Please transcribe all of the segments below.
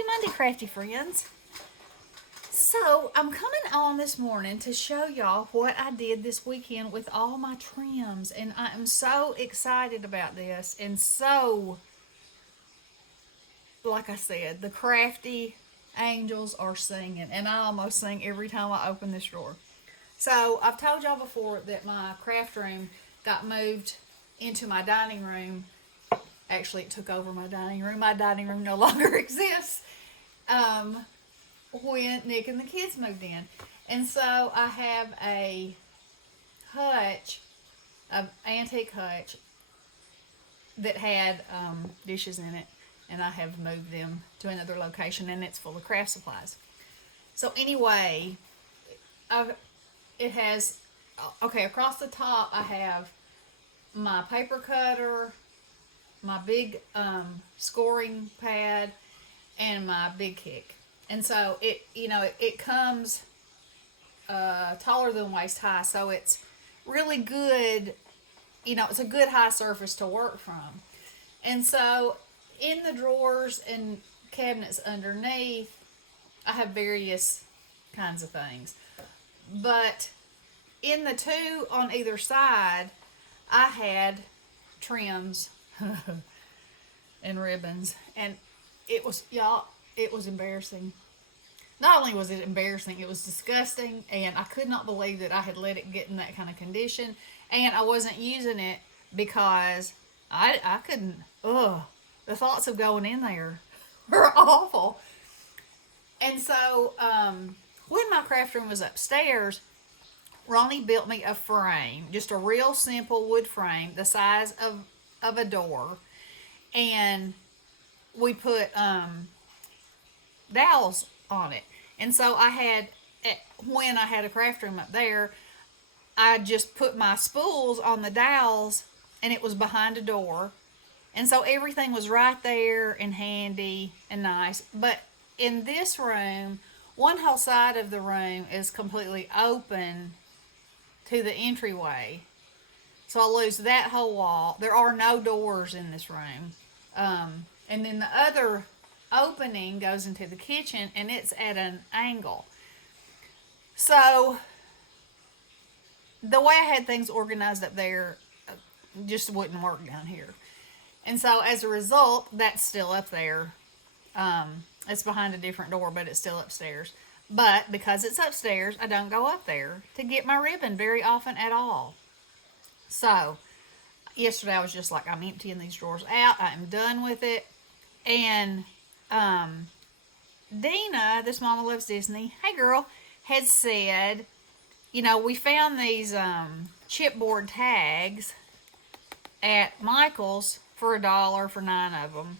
Happy Monday, crafty friends. So, I'm coming on this morning to show y'all what I did this weekend with all my trims. And I am so excited about this. And so, like I said, the crafty angels are singing. And I almost sing every time I open this drawer. So, I've told y'all before that my craft room got moved into my dining room. Actually, it took over my dining room. My dining room no longer exists. Um, when Nick and the kids moved in. And so I have a hutch, an antique hutch that had dishes in it, and I have moved them to another location, and it's full of craft supplies. So anyway, it has, okay, across the top I have my paper cutter, my big scoring pad, and my big kick. And so it comes taller than waist high, so it's really good. It's a good high surface to work from. And so in the drawers and cabinets underneath, I have various kinds of things. But in the two on either side, I had trims and ribbons, and it was embarrassing. Not only was it embarrassing, it was disgusting, and I could not believe that I had let it get in that kind of condition, and I wasn't using it because I couldn't. Ugh, the thoughts of going in there were awful. And so when my craft room was upstairs, Ronnie built me a frame, just a real simple wood frame, the size of a door, and we put dowels on it. And so when I had a craft room up there, I just put my spools on the dowels, and it was behind a door. And so everything was right there and handy and nice. But in this room, one whole side of the room is completely open to the entryway. So I lose that whole wall. There are no doors in this room. And then the other opening goes into the kitchen, and it's at an angle. So the way I had things organized up there just wouldn't work down here. And so as a result, that's still up there. It's behind a different door, but it's still upstairs. But because it's upstairs, I don't go up there to get my ribbon very often at all. So yesterday I was just like, I'm emptying these drawers out. I am done with it. And Dina, this Mama Loves Disney, hey girl, had said, we found these chipboard tags at Michael's for $1 for 9 of them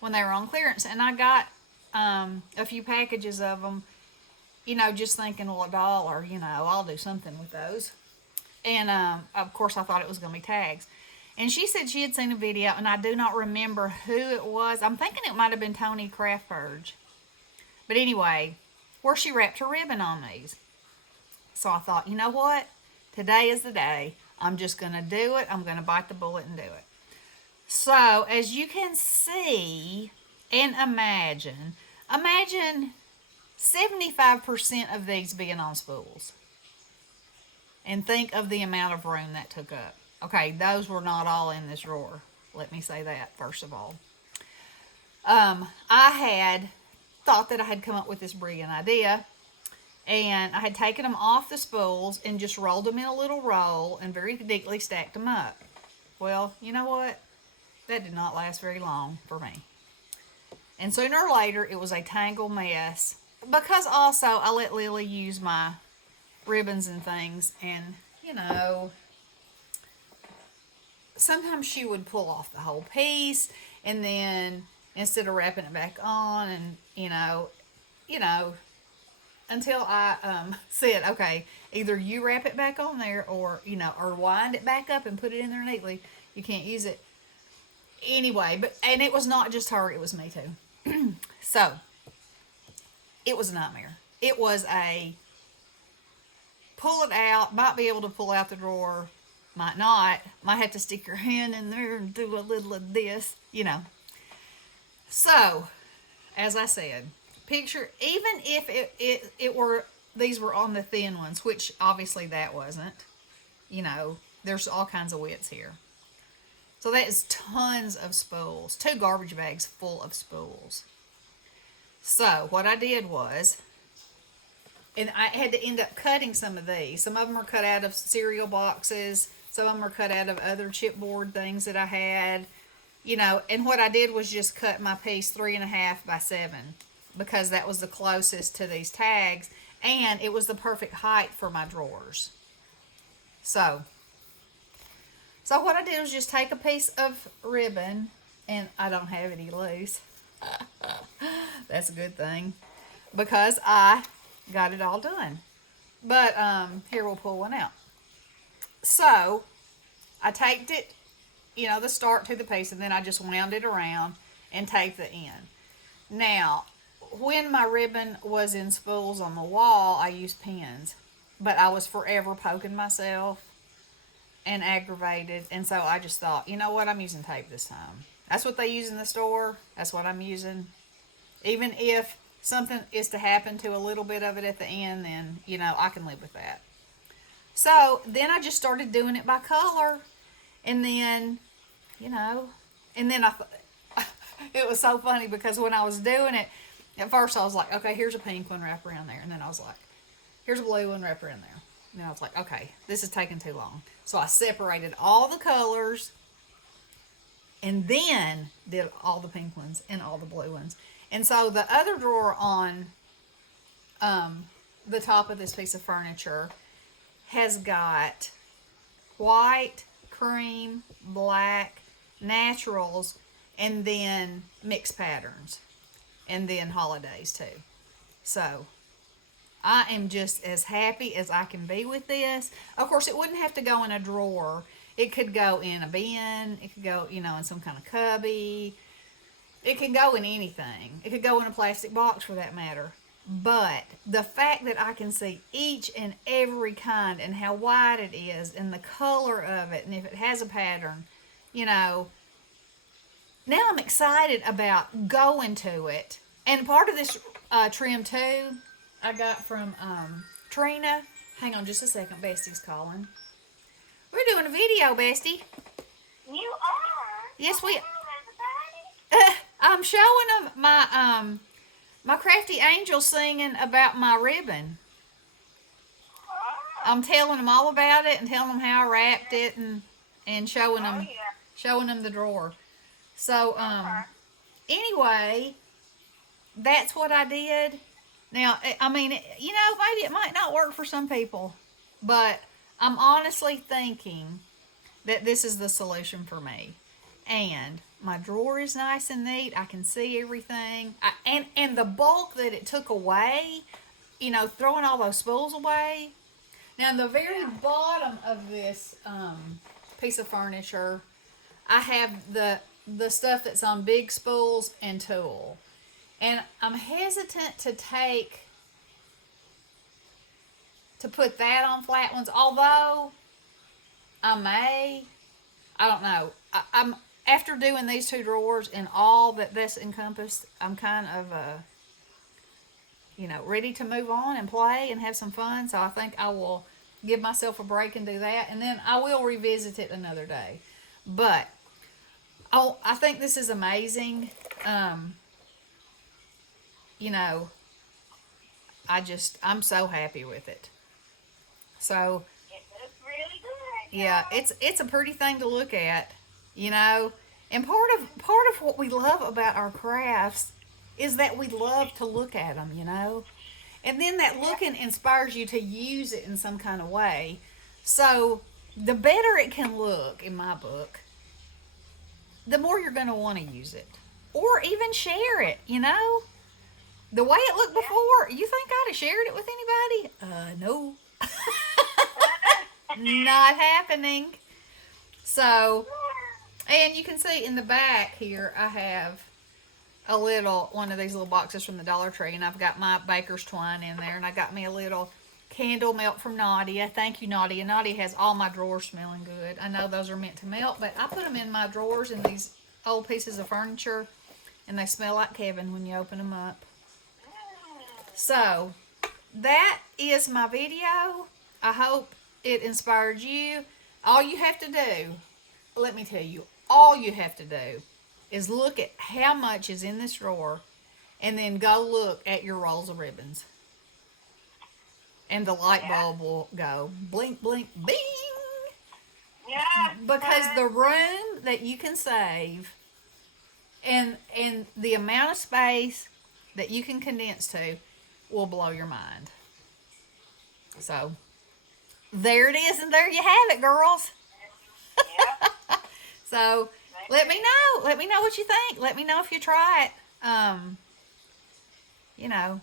when they were on clearance. And I got a few packages of them, just thinking, well, $1, I'll do something with those. And of course I thought it was going to be tags. And she said she had seen a video, and I do not remember who it was. I'm thinking it might have been Tony Craft Purge. But anyway, where she wrapped her ribbon on these. So I thought, you know what? Today is the day. I'm just going to do it. I'm going to bite the bullet and do it. So as you can see and imagine 75% of these being on spools. And think of the amount of room that took up. Okay, those were not all in this drawer. Let me say that first of all. I had thought that I had come up with this brilliant idea, and I had taken them off the spools and just rolled them in a little roll and very neatly stacked them up. Well, you know what? That did not last very long for me. And sooner or later, it was a tangled mess, because also I let Lily use my ribbons and things, and sometimes she would pull off the whole piece, and then instead of wrapping it back on, and until I said, okay, either you wrap it back on there, or or wind it back up and put it in there neatly. You can't use it anyway. And it was not just her; it was me too. So it was a nightmare. It was a pull it out, might be able to pull out the drawer, might not, might have to stick your hand in there and do a little of this. So as I said, picture, even if these were on the thin ones, which obviously that wasn't, there's all kinds of widths here. So that is tons of spools, 2 garbage bags full of spools. So what I did was, and I had to end up cutting some of these. Some of them are cut out of cereal boxes. Some of them are cut out of other chipboard things that I had. And what I did was just cut my piece 3.5 by 7 because that was the closest to these tags, and it was the perfect height for my drawers. So what I did was just take a piece of ribbon, and I don't have any loose. That's a good thing because I got it all done. But here, we'll pull one out. So I taped it, the start to the piece, and then I just wound it around and taped the end. Now, when my ribbon was in spools on the wall, I used pins, but I was forever poking myself and aggravated, and so I just thought, you know what, I'm using tape this time. That's what they use in the store. That's what I'm using. Even if something is to happen to a little bit of it at the end, then, I can live with that. So then I just started doing it by color, and then, and then it was so funny because when I was doing it, at first I was like, okay, here's a pink one, wrap around there. And then I was like, here's a blue one, wrap around there. And then I was like, okay, this is taking too long. So I separated all the colors and then did all the pink ones and all the blue ones. And so the other drawer on the top of this piece of furniture has got white, cream, black, naturals, and then mixed patterns, and then holidays too. So I am just as happy as I can be with this. Of course, it wouldn't have to go in a drawer. It could go in a bin. It could go, in some kind of cubby. It could go in anything. It could go in a plastic box for that matter. But the fact that I can see each and every kind and how wide it is and the color of it and if it has a pattern, now I'm excited about going to it. And part of this trim too, I got from Trina. Hang on just a second. Bestie's calling. We're doing a video, Bestie. You are? Yes, we. Hello, I'm showing them my Crafty Angel singing about my ribbon. I'm telling them all about it and telling them how I wrapped it and showing them the drawer. So anyway, that's what I did. Now, I mean, maybe it might not work for some people, but I'm honestly thinking that this is the solution for me. And my drawer is nice and neat. I can see everything. And the bulk that it took away, throwing all those spools away. Now, in the very bottom of this piece of furniture, I have the stuff that's on big spools and tulle. And I'm hesitant to put that on flat ones, although I don't know. I'm after doing these 2 drawers and all that's encompassed, I'm kind of ready to move on and play and have some fun. So I think I will give myself a break and do that, and then I will revisit it another day. But I think this is amazing. I'm so happy with it. So it looks really good. yeah, it's a pretty thing to look at, and part of what we love about our crafts is that we love to look at them, and then that looking inspires you to use it in some kind of way. So the better it can look, in my book, the more you're going to want to use it or even share it, The way it looked before, you think I'd have shared it with anybody? No. Not happening. So, and you can see in the back here, I have one of these little boxes from the Dollar Tree, and I've got my baker's twine in there, and I got me a little candle melt from Nadia. Thank you, Nadia. Nadia has all my drawers smelling good. I know those are meant to melt, but I put them in my drawers in these old pieces of furniture and they smell like Kevin when you open them up. Mm. So, that is my video. I hope it inspired you. All you have to do, let me tell you, all you have to do is look at how much is in this drawer and then go look at your rolls of ribbons. And the light bulb will go blink, blink, bing. Yeah. Because the room that you can save and the amount of space that you can condense to will blow your mind. So, there it is, and there you have it, girls. Yeah. So, let me know. Let me know what you think. Let me know if you try it. You know,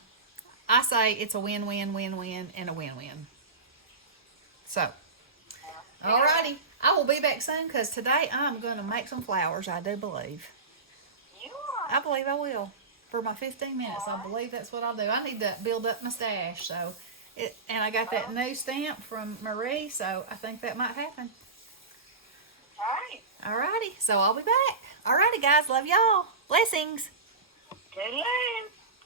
I say it's a win-win, win-win, and a win-win. So, alrighty. I will be back soon because today I'm going to make some flowers, I do believe. You are. I believe I will. For my 15 minutes, I believe that's what I'll do. I need to build up my stash, so and I got that new stamp from Marie, so I think that might happen. All right. Alrighty, so I'll be back. Alrighty, guys, love y'all. Blessings. Good luck.